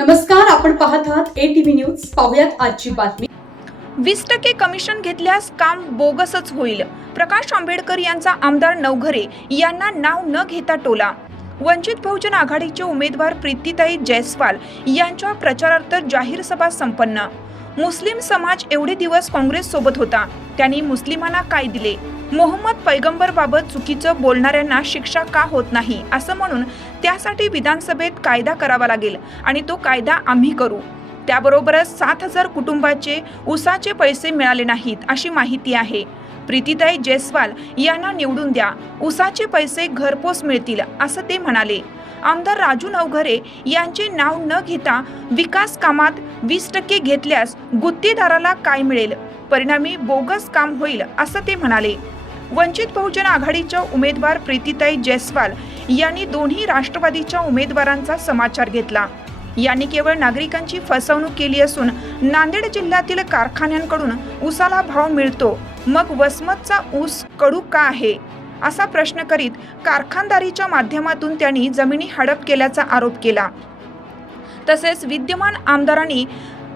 नमस्कार आपण पाहत आहात ए टीव्ही न्यूज पाहुयात आजची बातमी. वीस टक्के कमिशन घेतल्यास काम बोगसच होईल. प्रकाश आंबेडकर यांचा आमदार नवघरे यांना नाव न घेता टोला. वंचित बहुजन आघाडीचे उमेदवार प्रीतीताई जयस्वाल यांच्या प्रचारार्थ जाहीर सभा संपन्न. मुस्लिम समाज एवढे दिवस काँग्रेस सोबत होता. त्यांनी मुस्लिमांना काय दिले? मोहम्मद पैगंबर बाबत चुकीचं बोलणाऱ्यांना शिक्षा का होत नाही? असं म्हणून त्यासाठी विधानसभेत कायदा करावा लागेल आणि तो कायदा आम्ही करू. त्याबरोबरच सात हजार कुटुंबाचे उसाचे पैसे मिळाले नाहीत अशी माहिती आहे. प्रीतीताई जयस्वाल यांना निवडून द्या. उसाचे पैसे घरपोच मिळतील असं ते म्हणाले. आमदार राजू नवघरे यांचे नाव न घेता विकास कामात वीस टक्के घेतल्यास गुत्तेदाराला काय मिळेल? परिणामी बोगस काम होईल असं ते म्हणाले. वंचित बहुजन आघाडीच्या उमेदवार प्रीतीताई जयस्वाल यांनी दोन्ही राष्ट्रवादीच्या उमेदवारांचा समाचार घेतला. यांनी केवळ नागरिकांची फसवणूक केली असून नांदेड जिल्ह्यातील कारखान्यांकडून ऊसाला भाव मिळतो. मग वसमतचा ऊस कडू का आहे? असा प्रश्न करीत कारखानदारीच्या माध्यमातून त्यांनी जमिनी हडप केल्याचा आरोप केला. तसेच विद्यमान आमदारांनी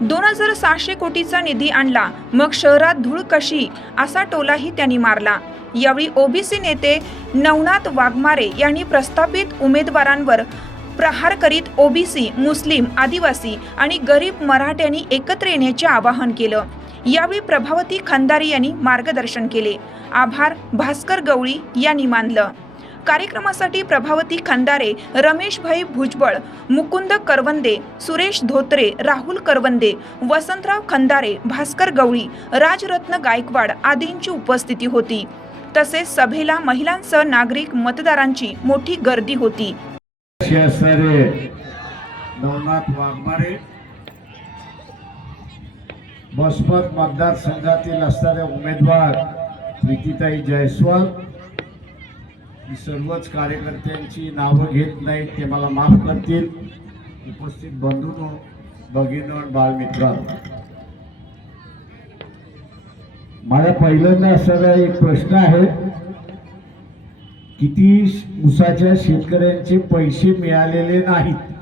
दोन हजार सहाशे कोटीचा निधी आणला. मग शहरात धूळ कशी? असा टोलाही त्यांनी मारला. यावेळी ओबीसी नेते नवनाथ वाघमारे यांनी प्रस्थापित उमेदवारांवर प्रहार करीत ओबीसी मुस्लिम आदिवासी आणि गरीब मराठ्यांनी एकत्र येण्याचे आवाहन केलं. यावेळी प्रभावती खंदारी यांनी मार्गदर्शन केले. आभार भास्कर गवळी यांनी मानलं. कार्यक्रमासाठी प्रभावती खंदारे रमेशभाई भुजबळ मुकुंद करवंदे सुरेश धोत्रे राहुल करवंदे वसंतराव खंदारे भास्कर गवळी राजरत्न गायकवाड आदींची उपस्थिती होती. तसेच सभेला महिलांसह नागरिक मतदारांची मोठी गर्दी होती. मतदारसंघातील असणारे उमेदवार प्रीतीताई जयस्वाल मी सर्वच कार्यकर्त्यांची नावं घेत नाहीत ते मला माफ करतील. उपस्थित बंधून भगिनो बालमित्र माझ्या माझा पहिल्यांदा सगळा एक प्रश्न आहे किती ऊसाच्या शेतकऱ्यांचे पैसे मिळालेले नाहीत.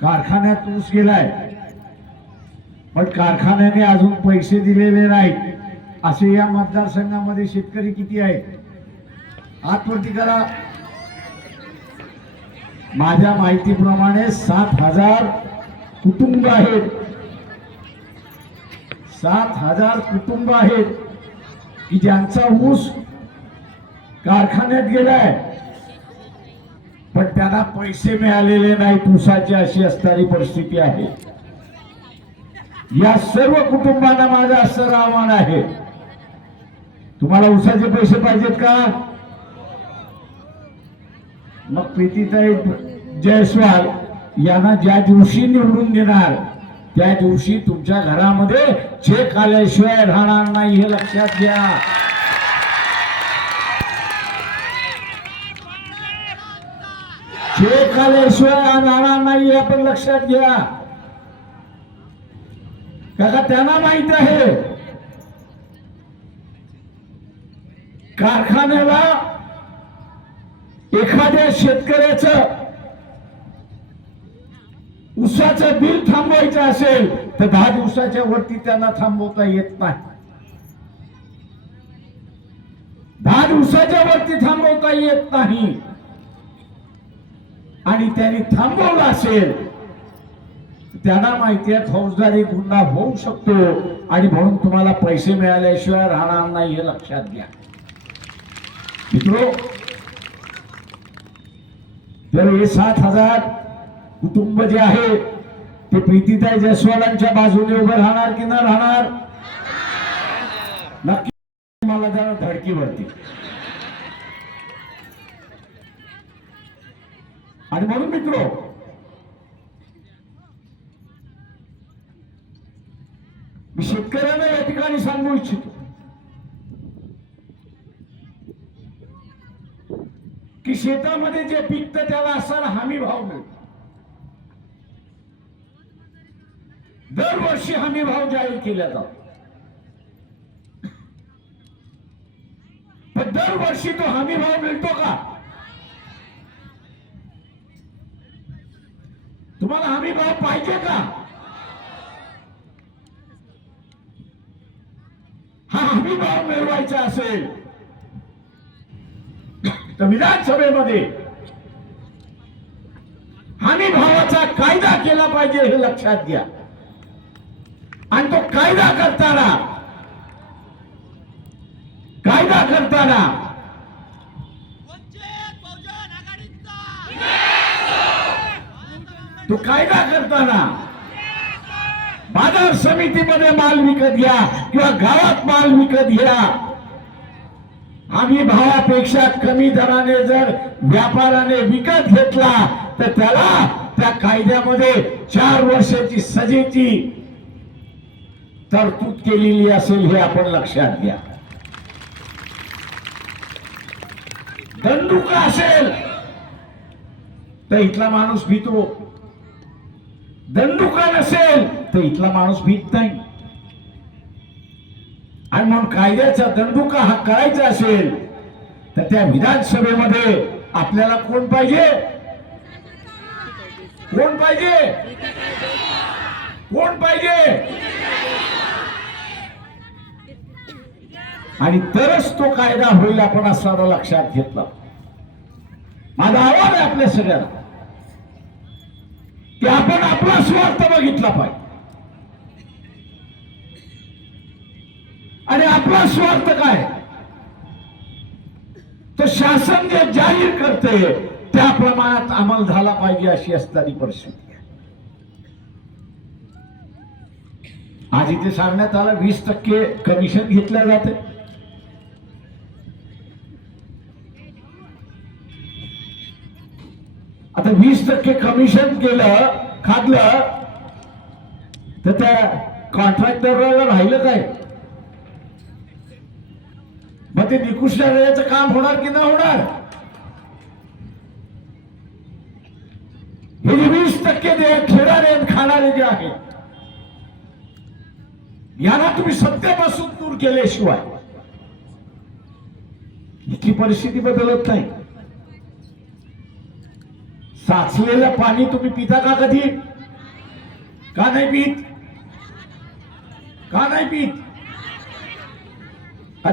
कारखान्यात ऊस गेलाय पण कारखान्याने अजून पैसे दिलेले नाहीत. असे या मतदारसंघामध्ये शेतकरी किती आहेत? आत्मवृत्ती करा. माझ्या माहितीप्रमाणे सात हजार कुटुंब आहेत. सात हजार कुटुंब आहेत. की ज्यांचा ऊस कारखान्यात गेलाय. पण त्यांना पैसे मिळालेले नाहीत. ऊसाची अशी असणारी परिस्थिती आहे. या सर्व कुटुंबांना माझं असं आव्हान आहे. तुम्हाला ऊसाचे पैसे पाहिजेत का? मग प्रीतीताई जयस्वाल यांना ज्या दिवशी निवडून देणार त्या दिवशी तुमच्या घरामध्ये चेक आल्याशिवाय राहणार नाही हे लक्षात घ्या. चेक आल्याशिवाय राहणार नाही हे आपण लक्षात घ्या. काका त्यांना माहीत आहे कारखान्याला एखाद्या शेतकऱ्याचं उसाचं बिल थांबवायचं असेल तर दहा दिवसाच्या वरती त्यांना थांबवता येत नाही. दहा दिवसाच्या वरती थांबवता येत नाही. आणि त्यांनी थांबवलं असेल त्यांना माहिती आहे फौजदारी गुन्हा होऊ शकतो. आणि म्हणून तुम्हाला पैसे मिळाल्याशिवाय राहणार नाही हे लक्षात घ्या. मित्रो तर हे सात हजार कुटुंब जे आहे ते प्रीतीताई जयस्वालांच्या बाजूने उभं राहणार की न राहणार? नक्की मला जरा धडकीवरती. आणि म्हणून मित्रो मी शेतकऱ्यांना या ठिकाणी सांगू इच्छितो. की शेतामध्ये जे पिकतं त्याला असणारा हमी भाव मिळतो. दरवर्षी हमी भाव जाहीर केला जातो. पण दरवर्षी तो हमी भाव मिळतो का? तुम्हाला हमी भाव पाहिजे का? हा हमी भाव मिळवायचा असेल. तर विधानसभेमध्ये हमी भावाचा कायदा केला पाहिजे हे लक्षात घ्या. आणि तो कायदा करताना कायदा करताना तो कायदा करताना बाजार समितीमध्ये माल विकत घ्या किंवा गावात माल विकत घ्या. आम्ही भावापेक्षा कमी दराने जर व्यापाराने विकत घेतला तर त्याला त्या कायद्यामध्ये चार वर्षाची सजेची तरतूद केलेली असेल हे आपण लक्षात घ्या. दंडुका असेल तर इथला माणूस भीतो. दंडुका नसेल तर इथला माणूस भीत नाही. आणि मग कायद्याचा दंडुका हा करायचा असेल तर त्या विधानसभेमध्ये आपल्याला कोण पाहिजे? कोण पाहिजे? कोण पाहिजे? आणि तरच तो कायदा होईल आपण असणारा लक्षात घेतला. माझा आवाज आहे आपल्या सगळ्यांना. की आपण आपला स्वार्थ बघितला पाहिजे. आणि आपला स्वार्थ काय? तो शासन जे जाहीर करते त्या प्रमाणात अमल झाला पाहिजे अशी असणारी परिस्थिती आज इथे सांगण्यात आलं वीस टक्के कमिशन घेतलं जाते. आता वीस टक्के कमिशन केलं खाल्लं तर त्या कॉन्ट्रॅक्टरला राहिलं काय? मग ते निकृष्ट काम होणार की नाही होणार? हे वीस टक्के जे खेळणारे खाणारे जे आहेत यांना तुम्ही सत्तेपासून दूर केल्याशिवाय इथली परिस्थिती बदलत नाही. साचलेलं पाणी तुम्ही पिता का कधी? का नाही पीत? का नाही पीत?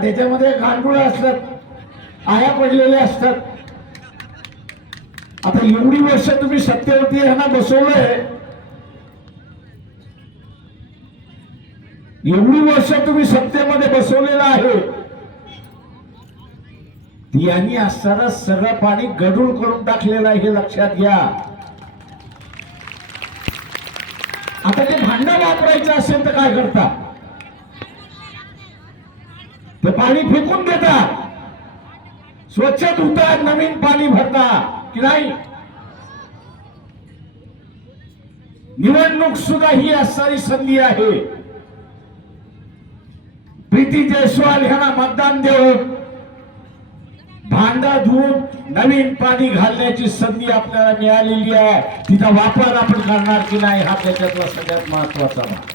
त्याच्यामध्ये गांडुळे असतात. आया पडलेल्या असतात. आता एवढी वर्ष तुम्ही सत्तेवरती ह्यांना बसवलंय. एवढी वर्ष तुम्ही सत्तेमध्ये बसवलेलं आहे. यांनी असताना सगळं पाणी गडूळ करून टाकलेलं आहे हे लक्षात घ्या. आता ते भांडण वापरायचं असेल तर काय करता? ते पाणी फेकून देता. स्वच्छ धुतात नवीन पाणी भरता. की नाही? निवडणूक सुद्धा ही असणारी संधी आहे. प्रीती जयस्वाल ह्यांना मतदान देऊन भांडा धुवून नवीन पाणी घालण्याची संधी आपल्याला मिळालेली आहे. तिचा वापर आपण करणार की नाही हा त्याच्यातला सगळ्यात महत्त्वाचा भाग.